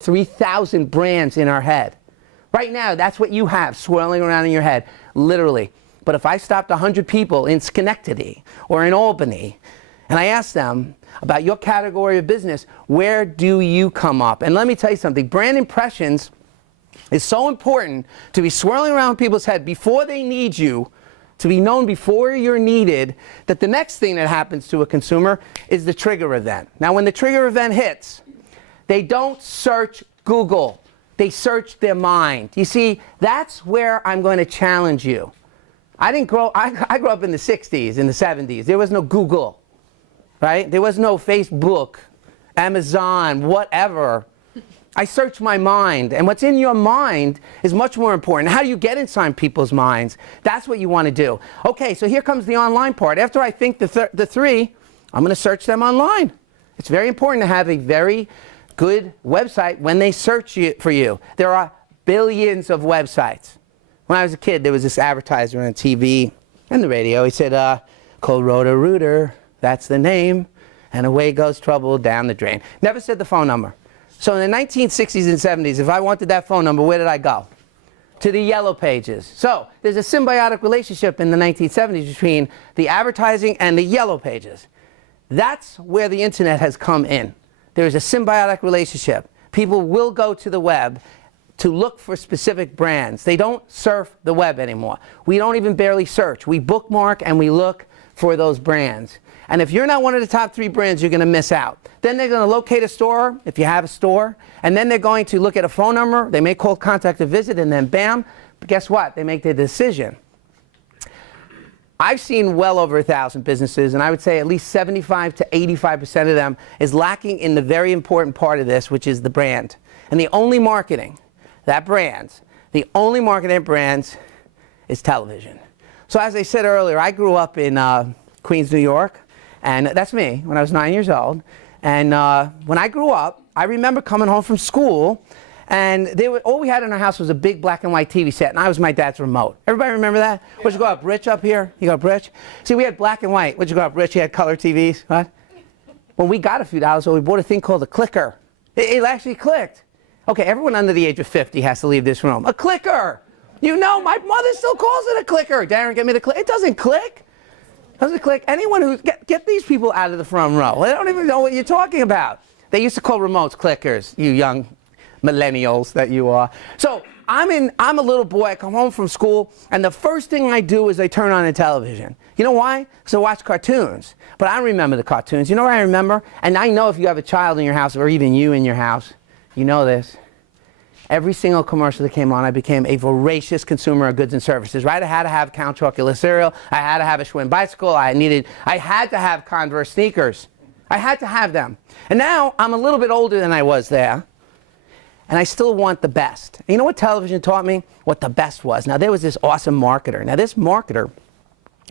3,000 brands in our head. Right now, that's what you have swirling around in your head, literally. But if I stopped 100 people in Schenectady or in Albany, and I asked them about your category of business, where do you come up? And let me tell you something, brand impressions is so important to be swirling around people's head before they need you, to be known before you're needed, that the next thing that happens to a consumer is the trigger event. Now, when the trigger event hits, they don't search Google. They search their mind. You see, that's where I'm going to challenge you. I grew up in the 60s, in the 70s. There was no Google, right? There was no Facebook, Amazon, whatever. I search my mind, and what's in your mind is much more important. How do you get inside people's minds? That's what you want to do. Okay, so here comes the online part. After I think the three, I'm going to search them online. It's very important to have a very good website when they search for you. There are billions of websites. When I was a kid, there was this advertiser on TV and the radio. He said, Cold Roto-Rooter, that's the name, and away goes trouble down the drain. Never said the phone number. So in the 1960s and 70s, if I wanted that phone number, where did I go? To the yellow pages. So there's a symbiotic relationship in the 1970s between the advertising and the yellow pages. That's where the internet has come in. There's a symbiotic relationship. People will go to the web to look for specific brands. They don't surf the web anymore. We don't even barely search. We bookmark and we look for those brands. And if you're not one of the top 3 brands, you're going to miss out. Then they're going to locate a store, if you have a store, and then they're going to look at a phone number. They may call contact a visit, and then bam, but guess what? They make their decision. I've seen well over 1,000 businesses, and I would say at least 75 to 85% of them is lacking in the very important part of this, which is the brand. And the only marketing that brands, the only marketing brands is television. So as I said earlier, I grew up in Queens, New York, and that's me when I was 9 years old. And when I grew up, I remember coming home from school, and all we had in our house was a big black and white TV set, and I was my dad's remote. Everybody remember that? Yeah. What'd you go up, rich up here? You go up rich? See, we had black and white. What'd you go up, rich? You had color TVs, what? When we got a few dollars, we bought a thing called a clicker. It actually clicked. Okay, everyone under the age of 50 has to leave this room. A clicker! You know, my mother still calls it a clicker. Darren, get me the clicker. It doesn't click. It doesn't click. Anyone who, get these people out of the front row. They don't even know what you're talking about. They used to call remotes clickers, you young millennials that you are. So I'm a little boy. I come home from school, and the first thing I do is I turn on the television. You know why? Because I watch cartoons. But I don't remember the cartoons. You know what I remember? And I know if you have a child in your house, or even you in your house, you know this. Every single commercial that came on, I became a voracious consumer of goods and services, right? I had to have Count Chocula cereal. I had to have a Schwinn bicycle. I had to have Converse sneakers. I had to have them. And now I'm a little bit older than I was there, and I still want the best. And you know what television taught me? What the best was. Now, there was this awesome marketer. Now, this marketer,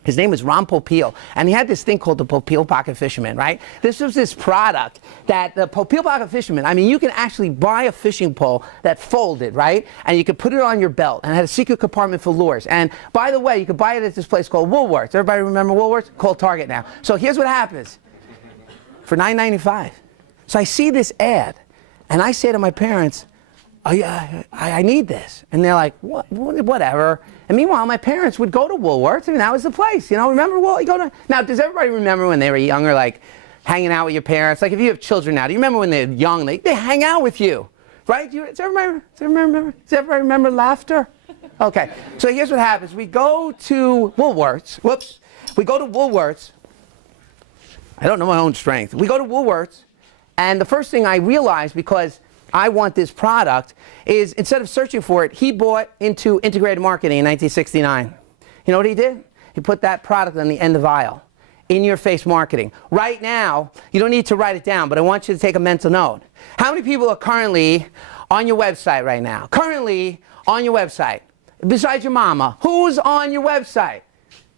his name was Ron Popeil, and he had this thing called the Popeil Pocket Fisherman, right? This was this product that the Popeil Pocket Fisherman, I mean, you can actually buy a fishing pole that folded, right? And you could put it on your belt, and it had a secret compartment for lures. And by the way, you could buy it at this place called Woolworths. Everybody remember Woolworths? Called Target now. So here's what happens. For $9.95. So I see this ad, and I say to my parents, oh yeah, I need this. And they're like, whatever. And meanwhile, my parents would go to Woolworths. I mean, that was the place. You know, remember, now, does everybody remember when they were younger, like, hanging out with your parents? Like, if you have children now, do you remember when they're young, they hang out with you, right? Does everybody remember laughter? Okay, so here's what happens. We go to Woolworths. Whoops. We go to Woolworths. I don't know my own strength. We go to Woolworths, and the first thing I realized, because I want this product, is instead of searching for it, he bought into integrated marketing in 1969. You know what he did? He put that product on the end of the aisle. In-your-face marketing. Right now, you don't need to write it down, but I want you to take a mental note. How many people are currently on your website right now? Currently on your website. Besides your mama, who's on your website?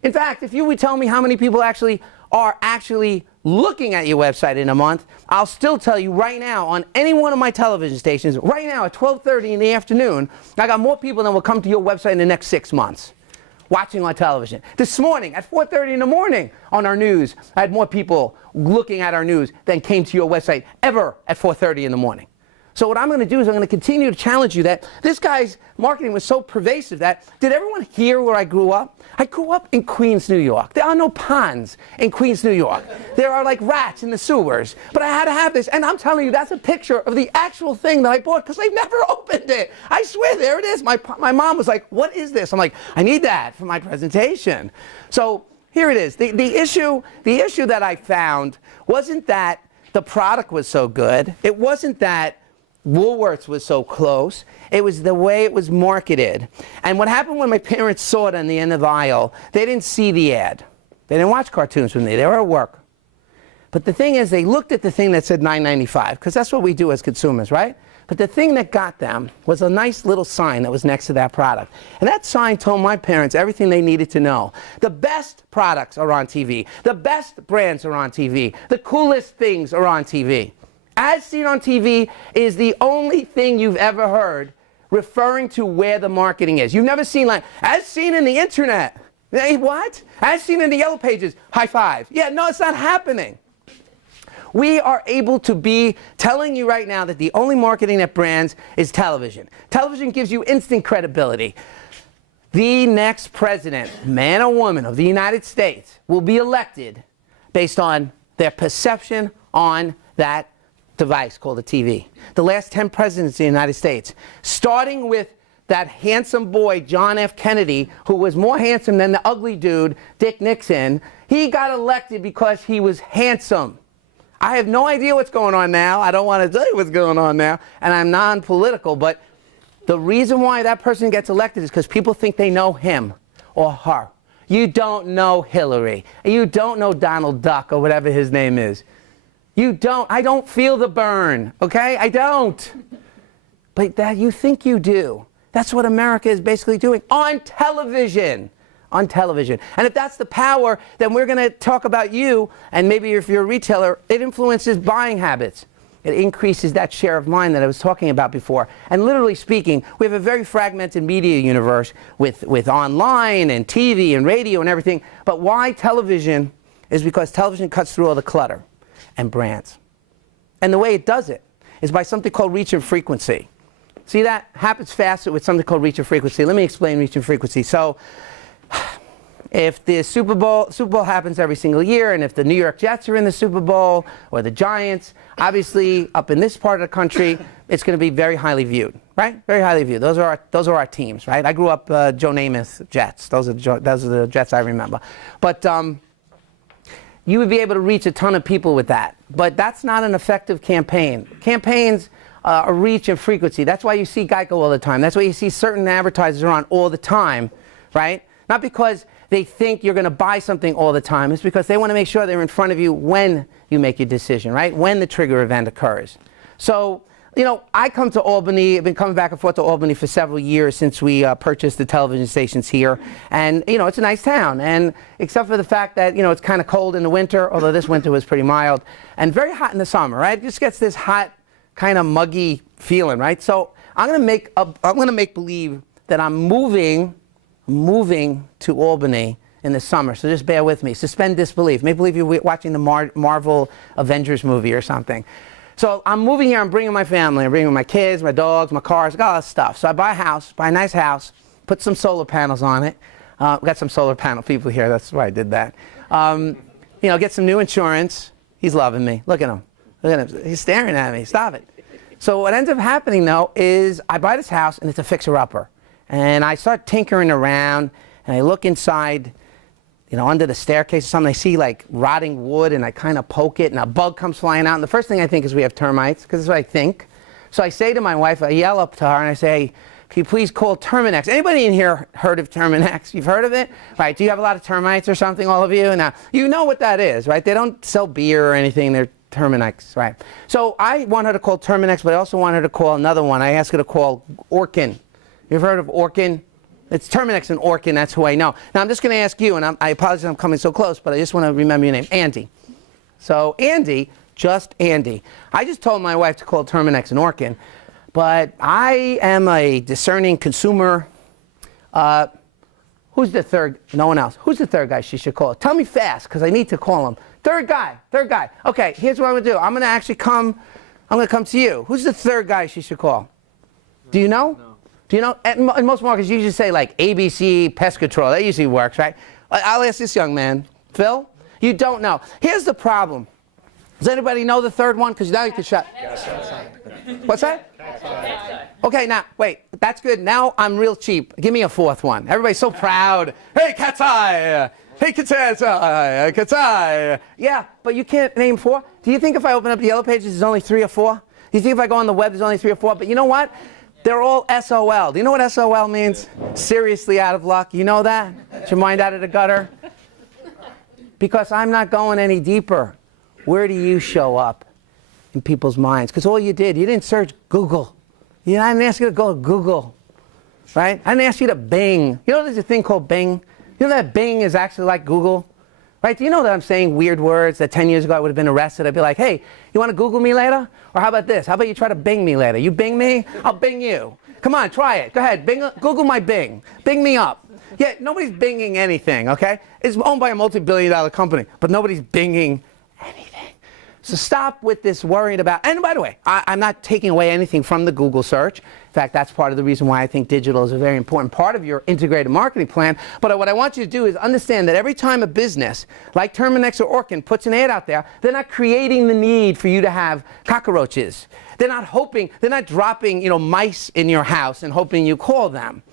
In fact, if you would tell me how many people are actually looking at your website in a month, I'll still tell you right now on any one of my television stations, right now at 12:30 in the afternoon, I got more people than will come to your website in the next 6 months watching on television. This morning at 4:30 in the morning on our news, I had more people looking at our news than came to your website ever at 4:30 in the morning. So what I'm going to do is I'm going to continue to challenge you that this guy's marketing was so pervasive that, did everyone hear where I grew up? I grew up in Queens, New York. There are no ponds in Queens, New York. There are like rats in the sewers. But I had to have this. And I'm telling you, that's a picture of the actual thing that I bought because I never opened it. I swear, there it is. My mom was like, what is this? I'm like, I need that for my presentation. So here it is. The issue that I found wasn't that the product was so good. It wasn't that Woolworths was so close. It was the way it was marketed. And what happened when my parents saw it on the end of the aisle, they didn't see the ad. They didn't watch cartoons with me. They were at work. But the thing is, they looked at the thing that said $9.95, because that's what we do as consumers, right? But the thing that got them was a nice little sign that was next to that product. And that sign told my parents everything they needed to know. The best products are on TV. The best brands are on TV. The coolest things are on TV. As seen on TV is the only thing you've ever heard referring to where the marketing is. You've never seen like, as seen in the internet. Hey, what? As seen in the yellow pages, high five. Yeah, no, it's not happening. We are able to be telling you right now that the only marketing that brands is television. Television gives you instant credibility. The next president, man or woman of the United States, will be elected based on their perception on that device called a TV. The last 10 presidents of the United States, starting with that handsome boy, John F. Kennedy, who was more handsome than the ugly dude, Dick Nixon, he got elected because he was handsome. I have no idea what's going on now. I don't want to tell you what's going on now, and I'm non-political, but the reason why that person gets elected is because people think they know him or her. You don't know Hillary. You don't know Donald Duck or whatever his name is. You don't. I don't feel the burn, okay? I don't. But that you think you do. That's what America is basically doing on television. On television. And if that's the power, then we're going to talk about you, and maybe if you're a retailer, it influences buying habits. It increases that share of mind that I was talking about before. And literally speaking, we have a very fragmented media universe with online and TV and radio and everything. But why television is because television cuts through all the clutter and brands. And the way it does it is by something called reach and frequency. See, that happens faster with something called reach and frequency. Let me explain reach and frequency. So if the Super Bowl happens every single year, and if the New York Jets are in the Super Bowl, or the Giants, obviously up in this part of the country, it's going to be very highly viewed, right? Very highly viewed. Those are our teams, right? I grew up Joe Namath Jets. Those are the Jets I remember. But you would be able to reach a ton of people with that. But that's not an effective campaign. Campaigns are reach and frequency. That's why you see Geico all the time. That's why you see certain advertisers are on all the time, right? Not because they think you're going to buy something all the time. It's because they want to make sure they're in front of you when you make your decision, right? When the trigger event occurs. So, you know, I come to Albany. I've been coming back and forth to Albany for several years since we purchased the television stations here. And, you know, it's a nice town. And except for the fact that, you know, it's kind of cold in the winter, although this winter was pretty mild, and very hot in the summer, right? It just gets this hot, kind of muggy feeling, right? So I'm going to make believe that I'm moving to Albany in the summer, so just bear with me. Suspend disbelief. Make believe you're watching the Marvel Avengers movie or something. So I'm moving here. I'm bringing my family. I'm bringing my kids, my dogs, my cars, got all that stuff. So I buy a nice house, put some solar panels on it. We got some solar panel people here. That's why I did that. You know, get some new insurance. He's loving me. Look at him. Look at him. He's staring at me. Stop it. So what ends up happening, though, is I buy this house, and it's a fixer-upper. And I start tinkering around, and I look inside, you know, under the staircase or something. I see, like, rotting wood, and I kind of poke it, and a bug comes flying out. And the first thing I think is we have termites, because that's what I think. So I say to my wife, I yell up to her, and I say, can you please call Terminex? Anybody in here heard of Terminex? You've heard of it? Right, do you have a lot of termites or something, all of you? Now, you know what that is, right? They don't sell beer or anything. They're Terminex, right? So I want her to call Terminex, but I also want her to call another one. I asked her to call Orkin. You've heard of Orkin? It's Terminex and Orkin, that's who I know. Now I'm just going to ask you, and I apologize I'm coming so close, but I just want to remember your name, Andy. So Andy, just Andy. I just told my wife to call Terminex and Orkin, but I am a discerning consumer. Who's the third? No one else. Who's the third guy she should call? Tell me fast, because I need to call him. Third guy. Okay, here's what I'm going to do. I'm going to actually come I'm going to come to you. Who's the third guy she should call? Do you know? No. Do you know? In most markets, you usually say like ABC, Pest Control. That usually works, right? I'll ask this young man. Phil? You don't know. Here's the problem. Does anybody know the third one? Because now you can shut. What's that? Okay, now, wait. That's good. Now I'm real cheap. Give me a fourth one. Everybody's so proud. Hey, Cat's Eye. Hey, Cat's Eye. Cat's Eye. Yeah, but you can't name four. Do you think if I open up the Yellow Pages, there's only 3 or 4? Do you think if I go on the web, there's only 3 or 4? But you know what? They're all SOL. Do you know what SOL means? Seriously out of luck. You know that? Is your mind out of the gutter? Because I'm not going any deeper. Where do you show up in people's minds? Because all you didn't search Google. I didn't ask you to go to Google, right? I didn't ask you to Bing. You know there's a thing called Bing? You know that Bing is actually like Google? Right? Do you know that I'm saying weird words that 10 years ago I would have been arrested? I'd be like, hey, you want to Google me later? Or how about this? How about you try to Bing me later? You Bing me? I'll Bing you. Come on, try it. Go ahead. Google my Bing. Bing me up. Yeah, nobody's Binging anything, okay? It's owned by a multi-billion-dollar company, but nobody's Binging anything. So stop with this worrying about, and by the way, I'm not taking away anything from the Google search. In fact, that's part of the reason why I think digital is a very important part of your integrated marketing plan. But what I want you to do is understand that every time a business like Terminix or Orkin puts an ad out there, they're not creating the need for you to have cockroaches. They're not dropping, mice in your house and hoping you call them.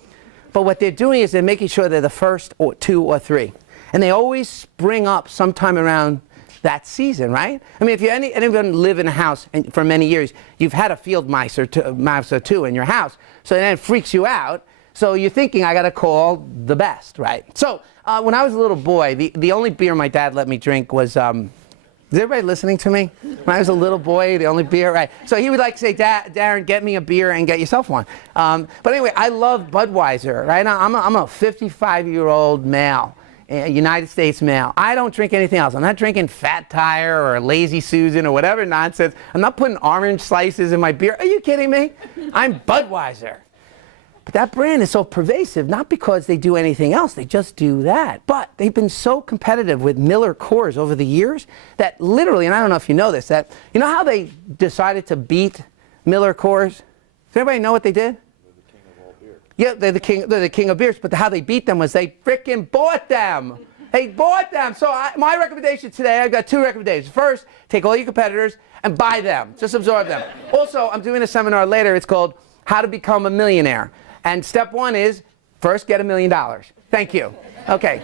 But what they're doing is they're making sure they're the first or 2 or 3. And they always spring up sometime around that season, right? I mean, if anyone live in a house and for many years, you've had a field mouse or two in your house, so then it freaks you out. So you're thinking, I got to call the best, right? So when I was a little boy, the only beer my dad let me drink was, is everybody listening to me? When I was a little boy, the only beer, right? So he would like say, Darren, get me a beer and get yourself one. But anyway, I love Budweiser, right? I'm a 55-year-old male. United States male. I don't drink anything else. I'm not drinking Fat Tire or Lazy Susan or whatever nonsense. I'm not putting orange slices in my beer. Are you kidding me? I'm Budweiser. But that brand is so pervasive, not because they do anything else. They just do that. But they've been so competitive with Miller Coors over the years that literally, and I don't know if you know this, that you know how they decided to beat Miller Coors? Does everybody know what they did? Yeah, they're the king of beers, but how they beat them was they frickin' bought them. They bought them. So my recommendation today, I've got 2 recommendations. First, take all your competitors and buy them. Just absorb them. Also, I'm doing a seminar later. It's called How to Become a Millionaire. And step 1 is, first get $1 million. Thank you. Okay.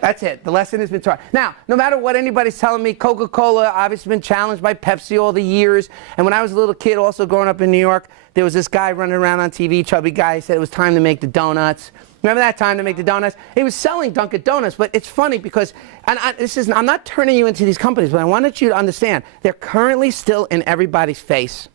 That's it. The lesson has been taught. Now, no matter what anybody's telling me, Coca-Cola obviously been challenged by Pepsi all the years. And when I was a little kid, also growing up in New York, there was this guy running around on TV, chubby guy. He said it was time to make the donuts. Remember that time to make the donuts? He was selling Dunkin' Donuts, but it's funny because, I'm not turning you into these companies, but I wanted you to understand, they're currently still in everybody's face.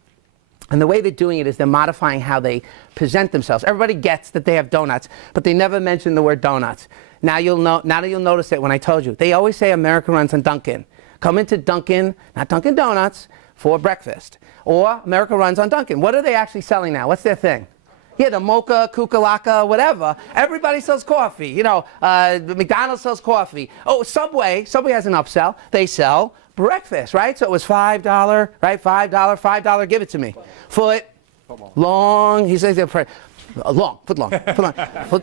And the way they're doing it is they're modifying how they present themselves. Everybody gets that they have donuts, but they never mention the word donuts. Now you'll notice it when I told you. They always say America runs on Dunkin'. Come into Dunkin', not Dunkin' Donuts, for breakfast. Or America runs on Dunkin'. What are they actually selling now? What's their thing? Yeah, the mocha, kukalaka, whatever. Everybody sells coffee. McDonald's sells coffee. Oh, Subway has an upsell. They sell breakfast, right? So it was $5, right? $5, give it to me. Foot long. He says foot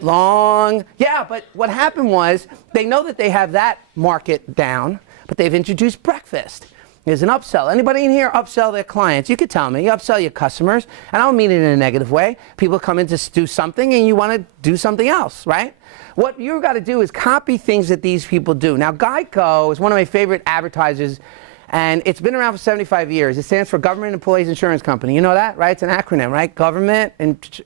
long. Yeah, but what happened was they know that they have that market down, but they've introduced breakfast. There's an upsell. Anybody in here upsell their clients? You could tell me. You upsell your customers, and I don't mean it in a negative way. People come in to do something, and you want to do something else, right? What you've got to do is copy things that these people do. Now, Geico is one of my favorite advertisers, and it's been around for 75 years. It stands for Government Employees Insurance Company. You know that, right? It's an acronym, right? Government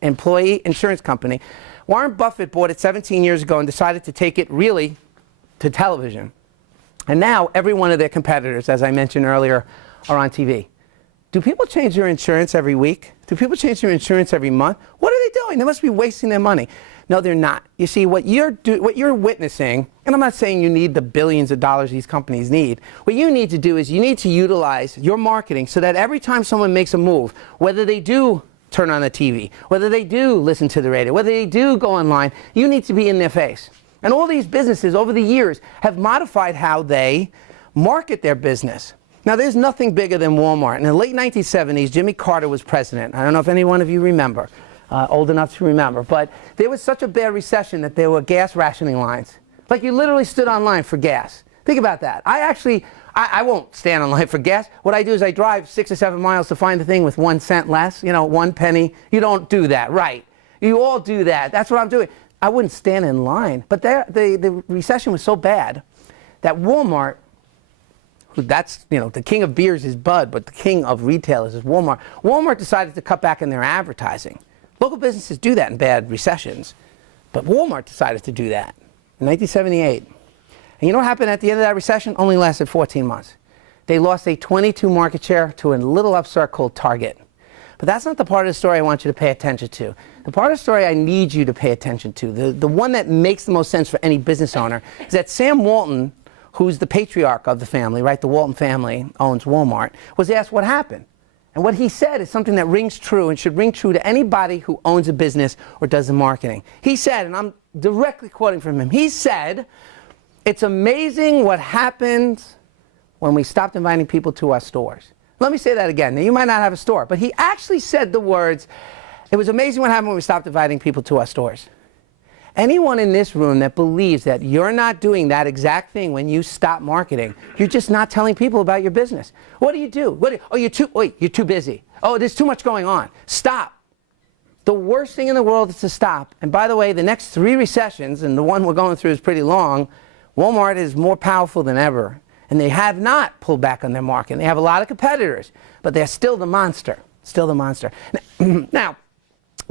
Employee Insurance Company. Warren Buffett bought it 17 years ago and decided to take it really to television. And now every one of their competitors, as I mentioned earlier, are on TV. Do people change their insurance every week? Do people change their insurance every month? What are they doing? They must be wasting their money. No, they're not. You see, what you're witnessing, and I'm not saying you need the billions of dollars these companies need. What you need to do is you need to utilize your marketing so that every time someone makes a move, whether they do turn on the TV, whether they do listen to the radio, whether they do go online, you need to be in their face. And all these businesses over the years have modified how they market their business. Now, there's nothing bigger than Walmart. In the late 1970s, Jimmy Carter was president. I don't know if any one of you remember, old enough to remember, but there was such a bad recession that there were gas rationing lines. Like, you literally stood on line for gas. Think about that. I won't stand on line for gas. What I do is I drive 6 or 7 miles to find the thing with 1 cent less, 1 penny. You don't do that, right? You all do that. That's what I'm doing. I wouldn't stand in line. But the recession was so bad that Walmart, the king of beers is Bud, but the king of retailers is Walmart. Walmart decided to cut back in their advertising. Local businesses do that in bad recessions, but Walmart decided to do that in 1978. And you know what happened at the end of that recession? Only lasted 14 months. They lost a 22 market share to a little upstart called Target. But that's not the part of the story I want you to pay attention to. The part of the story I need you to pay attention to, the one that makes the most sense for any business owner, is that Sam Walton, who's the patriarch of the family, right? The Walton family owns Walmart, was asked what happened. And what he said is something that rings true and should ring true to anybody who owns a business or does the marketing. He said, and I'm directly quoting from him, he said, "It's amazing what happens when we stopped inviting people to our stores." Let me say that again. Now, you might not have a store, but he actually said the words, "It was amazing what happened when we stopped inviting people to our stores." Anyone in this room that believes that you're not doing that exact thing when you stop marketing, you're just not telling people about your business. What do you do? You're too busy. Oh, there's too much going on. Stop. The worst thing in the world is to stop. And by the way, the next 3 recessions, and the one we're going through is pretty long, Walmart is more powerful than ever. And they have not pulled back on their marketing. They have a lot of competitors, but they're still the monster. Still the monster. Now,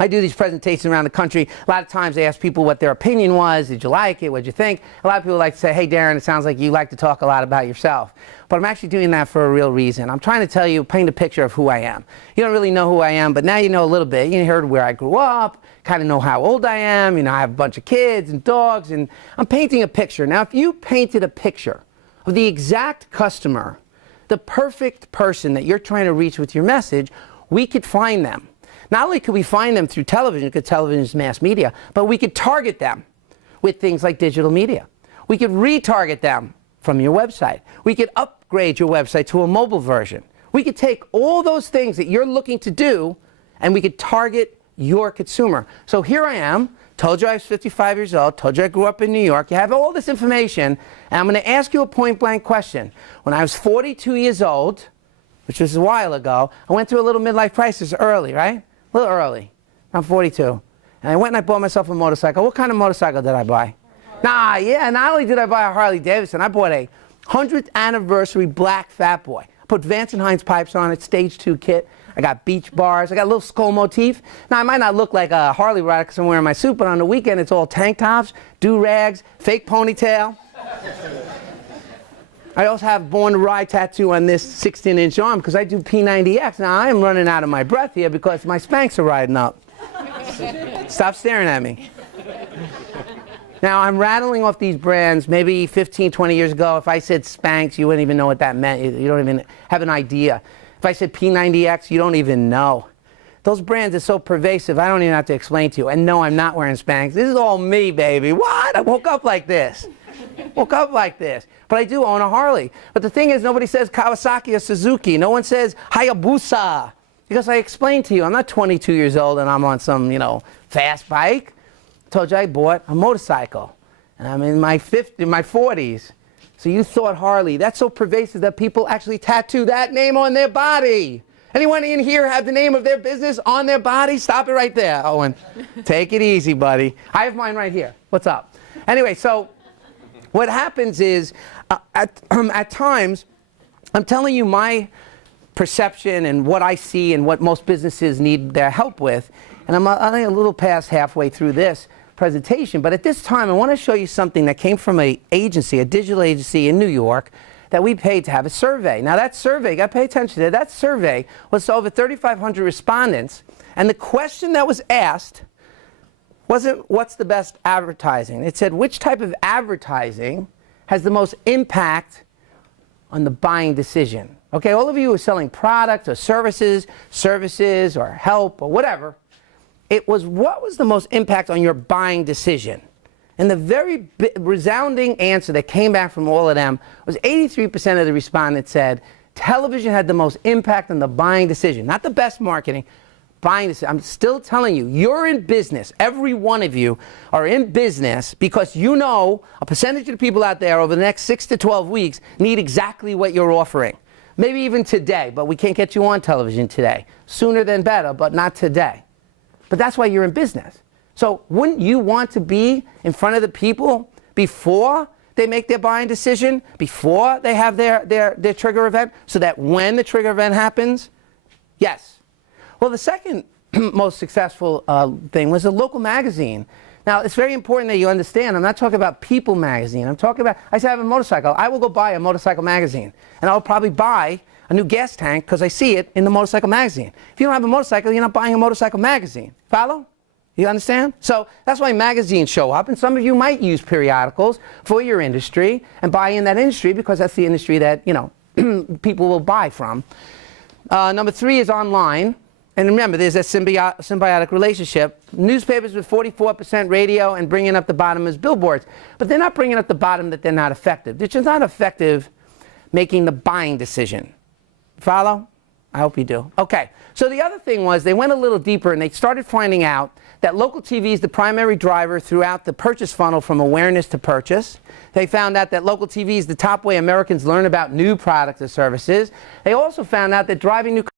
I do these presentations around the country. A lot of times they ask people what their opinion was. Did you like it? What did you think? A lot of people like to say, "Hey, Darren, it sounds like you like to talk a lot about yourself." But I'm actually doing that for a real reason. I'm trying to tell you, paint a picture of who I am. You don't really know who I am, but now you know a little bit. You heard where I grew up, kind of know how old I am. I have a bunch of kids and dogs, and I'm painting a picture. Now, if you painted a picture of the exact customer, the perfect person that you're trying to reach with your message, we could find them. Not only could we find them through television, because television is mass media, but we could target them with things like digital media. We could retarget them from your website. We could upgrade your website to a mobile version. We could take all those things that you're looking to do, and we could target your consumer. So here I am, told you I was 55 years old, told you I grew up in New York. You have all this information, and I'm going to ask you a point-blank question. When I was 42 years old, which was a while ago, I went through a little midlife crisis early, right? A little early. I'm 42. And I went and I bought myself a motorcycle. What kind of motorcycle did I buy? Not only did I buy a Harley Davidson, I bought a 100th anniversary black Fat Boy. I put Vance & Hines pipes on it, stage 2 kit. I got beach bars. I got a little skull motif. Now, I might not look like a Harley rider because I'm wearing my suit, but on the weekend it's all tank tops, do-rags, fake ponytail. I also have Born to Ride tattoo on this 16-inch arm because I do P90X. Now, I am running out of my breath here because my Spanx are riding up. Stop staring at me. Now, I'm rattling off these brands. Maybe 15, 20 years ago, if I said Spanx, you wouldn't even know what that meant. You don't even have an idea. If I said P90X, you don't even know. Those brands are so pervasive, I don't even have to explain to you. And no, I'm not wearing Spanx. This is all me, baby. What? I woke up like this. But I do own a Harley. But the thing is, nobody says Kawasaki or Suzuki. No one says Hayabusa. Because I explained to you, I'm not 22 years old and I'm on some, fast bike. I told you I bought a motorcycle. And I'm in my 40s. So you thought Harley. That's so pervasive that people actually tattoo that name on their body. Anyone in here have the name of their business on their body? Stop it right there, Owen. Take it easy, buddy. I have mine right here. What's up? Anyway, so what happens is, at times, I'm telling you my perception and what I see and what most businesses need their help with. And I think a little past halfway through this presentation. But at this time, I want to show you something that came from a digital agency in New York, that we paid to have a survey. Now that survey, you got to pay attention to that survey, was to over 3,500 respondents. And the question that was asked wasn't what's the best advertising. It said which type of advertising has the most impact on the buying decision. Okay, all of you who are selling products or services or help or whatever, it was what was the most impact on your buying decision. And the very resounding answer that came back from all of them was 83% of the respondents said Television had the most impact on the buying decision. Not the best marketing, buying decision. I'm still telling you, you're in business. Every one of you are in business because you know a percentage of the people out there over the next 6 to 12 weeks need exactly what you're offering. Maybe even today, but we can't get you on television today. Sooner than better, but not today. But that's why you're in business. So wouldn't you want to be in front of the people before they make their buying decision, before they have their trigger event, so that when the trigger event happens? Yes. Well, the second most successful thing was a local magazine. Now, it's very important that you understand, I'm not talking about People magazine. I'm talking about, I say I have a motorcycle. I will go buy a motorcycle magazine. And I'll probably buy a new gas tank because I see it in the motorcycle magazine. If you don't have a motorcycle, you're not buying a motorcycle magazine. Follow? You understand? So that's why magazines show up, and some of you might use periodicals for your industry and buy in that industry because that's the industry that, you know, people will buy from. Number 3 is online. And remember, there's a symbiotic relationship. Newspapers with 44%, radio, and bringing up the bottom is billboards. But they're not bringing up the bottom that they're not effective. They're just not effective making the buying decision. Follow? I hope you do. Okay, so the other thing was they went a little deeper and they started finding out that local TV is the primary driver throughout the purchase funnel from awareness to purchase. They found out that local TV is the top way Americans learn about new products or services. They also found out that driving new